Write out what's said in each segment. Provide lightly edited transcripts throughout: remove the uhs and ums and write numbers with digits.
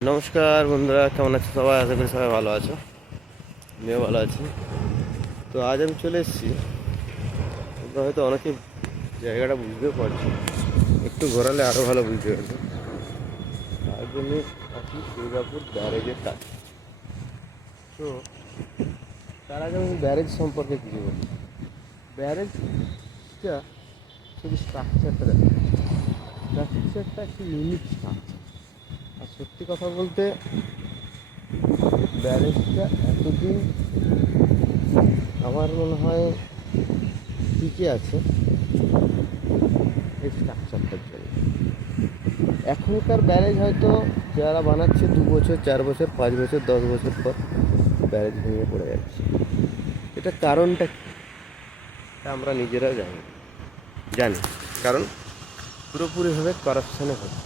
নমস্কার বন্ধুরা, কেমন আছো সবাই? আশা করি সবাই ভালো আছো। আমিও ভালো আছি। তো আজ আমি চলে এসেছি, তোমরা হয়তো অনেকে জায়গাটা বুঝতেও পারছো, একটু ঘোরালে আরও ভালো বুঝতে পারছো। তার জন্য আছি দুর্গাপুর ব্যারেজের কাছে। তো তার আগে আমি ব্যারেজ সম্পর্কে কিছু বলি। ব্যারেজটা শুধু স্ট্রাকচারটা দেখো, স্ট্রাকচারটা একটু ইউনিক স্ট্রাকচার। আর সত্যি কথা বলতে ব্যারেজটা এতদিন আমার মনে হয় টিকে আছে এই স্ট্রাকচারটার জন্য। এখনকার ব্যারেজ হয়তো যারা বানাচ্ছে 2 বছর, 4 বছর, 5 বছর, 10 বছর পর ব্যারেজ ভেঙে পড়ে যাচ্ছে। এটা কারণটা কি? এটা আমরা নিজেরাও জানি কারণ পুরোপুরিভাবে করাপশানে হচ্ছে।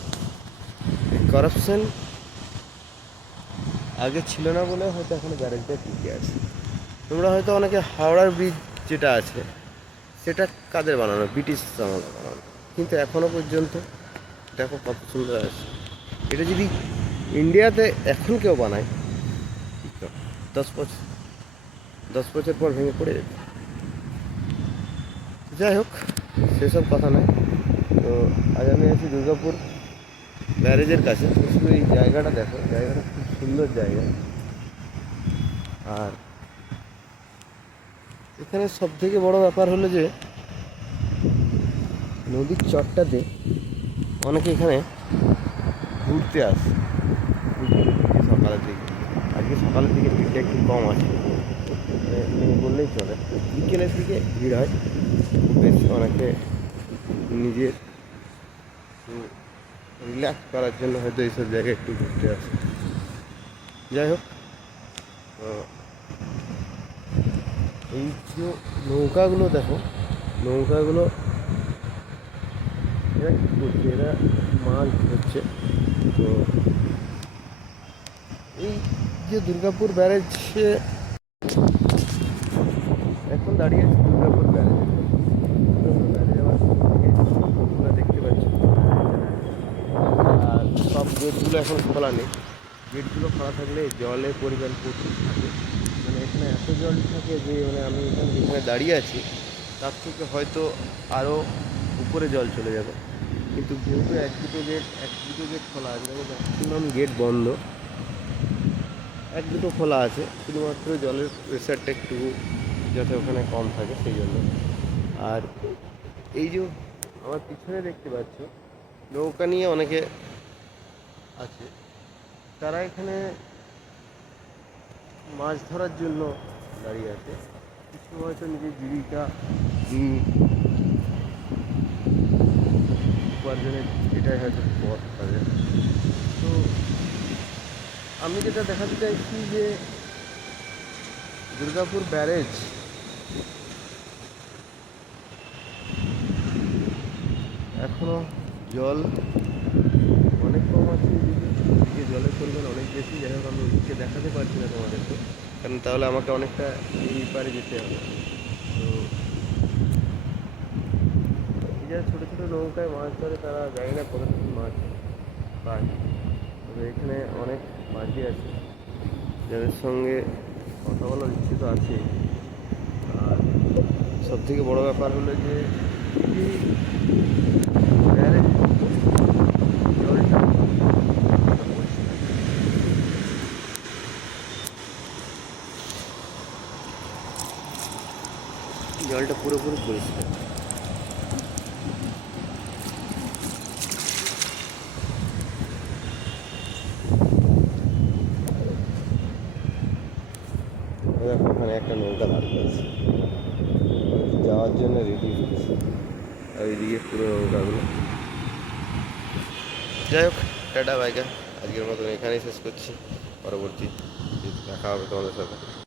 এই করাপশান আগে ছিল না বলে হয়তো এখন ব্যারেজটা টিকে আছে। তোমরা হয়তো অনেকে হাওড়ার ব্রিজ যেটা আছে সেটা কাদের বানানো? ব্রিটিশ আমলে বানানো। কিন্তু এখনও পর্যন্ত দেখো কত সুন্দর আছে। এটা যদি ইন্ডিয়াতে এখন কেউ বানায়, 10 বছর 10 বছর পর ভেঙে পড়ে যেত। যাই হোক, সেসব কথা নয়। তো আজ আমি আছি দুর্গাপুর ব্যারেজের কাছে। শুধু এই জায়গাটা দেখো, জায়গাটা খুব সুন্দর জায়গা। আর এখানে সব থেকে বড় ব্যাপার হলো যে নদীর চরটাতে অনেকে এখানে ঘুরতে আসে সকালের দিকে। আজকে সকালের দিকে ভিড়টা একটু কম আছে বললেই চলে। বিকেলের দিকে ভিড় হয় বেশ। অনেকে নিজের রিল্যাক্স করার জন্য হয়তো এইসব জায়গায় একটু ঘুরতে আসে। যাই হোক, এই যে নৌকাগুলো দেখো, নৌকাগুলো এরা কী করছে? এরা মাছ ধরছে। তো এই যে দুর্গাপুর ব্যারেজে এখন দাঁড়িয়ে আছে, দুর্গাপুর ব্যারেজে আবার তোমরা দেখতে পাচ্ছ। আর সব গেটগুলো এখন খোলা নেই। গেটগুলো খোলা থাকলে জলের পরিমাণ প্রচুর থাকে। মানে এখানে এত জল থাকে যে আমি এখানে যেখানে দাঁড়িয়ে আছি তার থেকে হয়তো আরও উপরে জল চলে যাবে। কিন্তু যেহেতু এক দুটো গেট খোলা আছে, দেখো ম্যাক্সিমাম গেট বন্ধ। এক দুটো খোলা আছে, শুধুমাত্র জলের প্রেশারটা একটু যাতে ওখানে কম থাকে সেই জন্য। আর এই যে আমার পিছনে দেখতে পাচ্ছ, নৌকা নিয়ে অনেকে আছে। তারা এখানে মাছ ধরার জন্য দাঁড়িয়ে আছে। কিছু হয়তো নিজের জীবিকা উপার্জনের এটাই হয়তো পথ তাদের। তো আমি যেটা দেখাতে চাইছি যে দুর্গাপুর ব্যারেজ এখনও জল অনেক কম আছে, এদিকে জলের পরিমাণ অনেক বেশি। যাই হোক, আমি ওদিকে দেখাতে পারছি না তোমাদেরকে, কারণ তাহলে আমাকে অনেকটা এই পারে যেতে হবে। তো যারা ছোটো ছোটো নৌকায় মাছ ধরে তারা জানি না কোথা থেকে মাছ পায়। তবে এখানে অনেক মাঝি আছে যাদের সঙ্গে কথা বলার ইচ্ছে তো আছে। আর সবথেকে বড়ো ব্যাপার হলো যে ব্যারেজ জলটা জলটা পুরোপুরি পরিষ্কার। দেখো ওখানে একটা নৌকা দাঁড় করেছে, যাওয়ার জন্য রেডি হয়েছে। আর এইদিকে পুরো নৌকাগুলো। যাই হোক, টাটা বাইকা, আজকের মতন এখানেই শেষ করছি। পরবর্তী দেখা হবে তোমাদের সাথে।